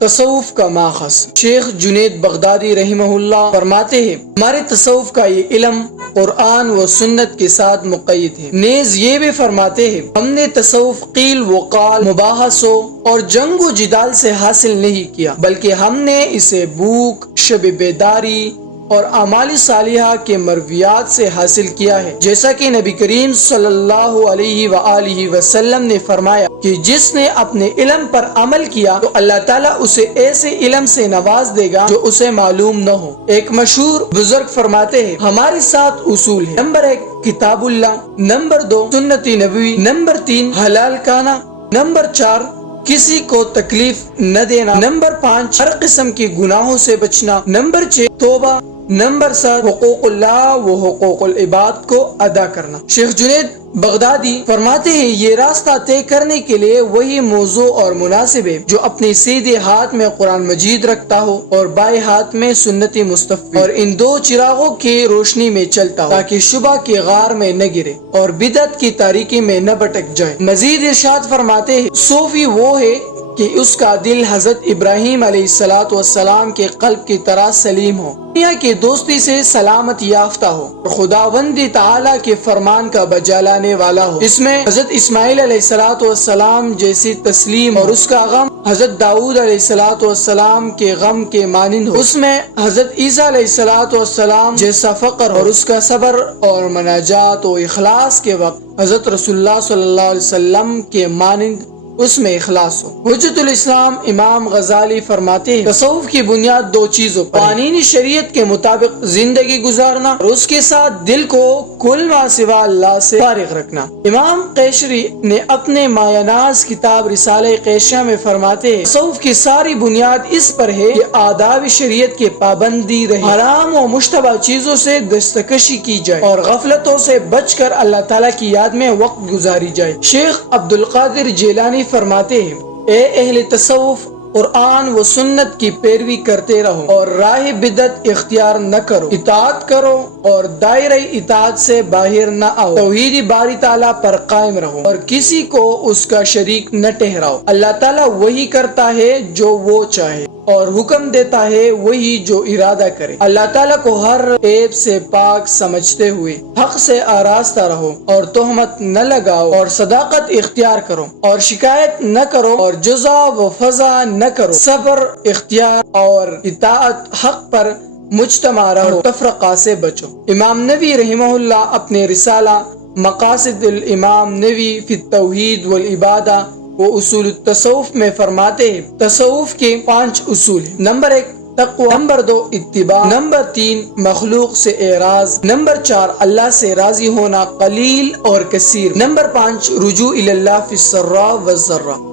تصوف کا ماخذ۔ شیخ جنید بغدادی رحمہ اللہ فرماتے ہیں، ہمارے تصوف کا یہ علم قرآن و سنت کے ساتھ مقید ہے۔ نیز یہ بھی فرماتے ہیں، ہم نے تصوف قیل و قال، مباحثوں اور جنگ و جدال سے حاصل نہیں کیا، بلکہ ہم نے اسے بھوک، شب بیداری اور اعمال صالحہ کے مرویات سے حاصل کیا ہے۔ جیسا کہ نبی کریم صلی اللہ علیہ وآلہ وسلم نے فرمایا کہ جس نے اپنے علم پر عمل کیا تو اللہ تعالیٰ اسے ایسے علم سے نواز دے گا جو اسے معلوم نہ ہو۔ ایک مشہور بزرگ فرماتے ہیں، ہمارے ساتھ اصول ہے۔ نمبر ایک، کتاب اللہ۔ نمبر دو سنتی نبوی۔ نمبر تین، حلال کانا نمبر چار، کسی کو تکلیف نہ دینا۔ نمبر پانچ، ہر قسم کی گناہوں سے بچنا۔ نمبر چھ، توبہ۔ نمبر سات، حقوق اللہ و حقوق العباد کو ادا کرنا۔ شیخ جنید بغدادی فرماتے ہیں، یہ راستہ طے کرنے کے لیے وہی موضوع اور مناسب ہے جو اپنے سیدھے ہاتھ میں قرآن مجید رکھتا ہو اور بائیں ہاتھ میں سنتی مصطفی اور ان دو چراغوں کی روشنی میں چلتا ہو تاکہ شبہ کے غار میں نہ گرے اور بدت کی تاریکی میں نہ بٹک جائے۔ مزید ارشاد فرماتے ہیں، صوفی وہ ہے کہ اس کا دل حضرت ابراہیم علیہ السلاۃ والسلام کے قلب کی طرح سلیم ہو، دنیا کی دوستی سے سلامت یافتہ ہو اور خداوندی تعالی کے فرمان کا بجا لانے والا ہو۔ اس میں حضرت اسماعیل علیہ السلاۃ والسلام جیسی تسلیم اور اس کا غم حضرت داؤد علیہ السلاۃ والسلام کے غم کے مانند ہو۔ اس میں حضرت عیسیٰ علیہ السلاۃ والسلام جیسا فقر اور اس کا صبر اور مناجات و اخلاص کے وقت حضرت رسول اللہ صلی اللہ علیہ وسلم کے مانند اس میں اخلاص ہو۔ حجت الاسلام امام غزالی فرماتے ہیں، تصوف کی بنیاد دو چیزوں پر قانونی شریعت کے مطابق زندگی گزارنا اور اس کے ساتھ دل کو کل ما سوا اللہ سے فارغ رکھنا۔ امام قیشری نے اپنے مایاناز کتاب رسالہ قیشہ میں فرماتے ہیں، تصوف کی ساری بنیاد اس پر ہے کہ آداب شریعت کے پابندی رہے۔ حرام و مشتبہ چیزوں سے دستکشی کی جائے اور غفلتوں سے بچ کر اللہ تعالیٰ کی یاد میں وقت گزاری جائے۔ شیخ عبد القادر جیلانی فرماتے ہیں، اے اہل تصوف، قرآن و سنت کی پیروی کرتے رہو اور راہ بدت اختیار نہ کرو۔ اطاعت کرو اور دائرہ اطاعت سے باہر نہ آؤ۔ توحید باری تعالیٰ پر قائم رہو اور کسی کو اس کا شریک نہ ٹہراؤ اللہ تعالیٰ وہی کرتا ہے جو وہ چاہے اور حکم دیتا ہے وہی جو ارادہ کرے۔ اللہ تعالیٰ کو ہر عیب سے پاک سمجھتے ہوئے حق سے آراستہ رہو اور تہمت نہ لگاؤ اور صداقت اختیار کرو اور شکایت نہ کرو اور جزا و فضا نہ کرو۔ صبر، اختیار اور اطاعت حق پر مجتمع رہو، تفرقہ سے بچو۔ امام نبی رحمہ اللہ اپنے رسالہ مقاصد الامام نبی فی التوحید والعبادہ وہ اصول التصوف میں فرماتے ہیں۔ تصوف کے پانچ اصول ہیں۔ نمبر ایک، تقوی۔ نمبر دو، اتباع۔ نمبر تین، مخلوق سے اعراض۔ نمبر چار، اللہ سے راضی ہونا قلیل اور کثیر۔ نمبر پانچ، رجوع اللہ فی السراء والذرہ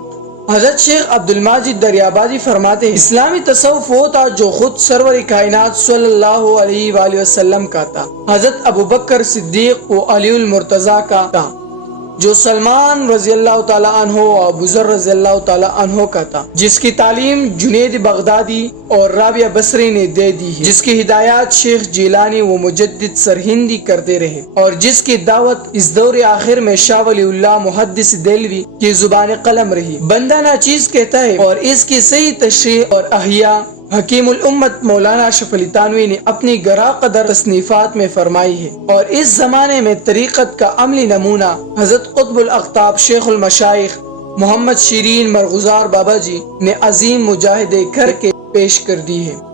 حضرت شیخ عبد الماجد دریابادی فرماتے ہیں، اسلامی تصوف وہ تھا جو خود سرور کائنات صلی اللہ علیہ وآلہ وسلم کا تھا۔ حضرت ابو بکر صدیق و علی المرتضی کا تھا۔ جو سلمان رضی اللہ تعالیٰ عنہ اور بزر رضی اللہ تعالیٰ عنہ کا تھا، جس کی تعلیم جنید بغدادی اور رابعہ بصری نے دے دی ہے۔ جس کی ہدایات شیخ جیلانی و مجدد سرہندی کرتے رہے اور جس کی دعوت اس دور آخر میں شاہ ولی اللہ محدث دلوی کی زبان قلم رہی۔ بندہ ناچیز کہتا ہے اور اس کی صحیح تشریح اور احیاء حکیم الامت مولانا شف علی تانوی نے اپنی گرا قدر تصنیفات میں فرمائی ہے اور اس زمانے میں طریقت کا عملی نمونہ حضرت قطب الاقتاب شیخ المشائخ محمد شیرین مرغزار بابا جی نے عظیم مجاہدے کر کے پیش کر دی ہے۔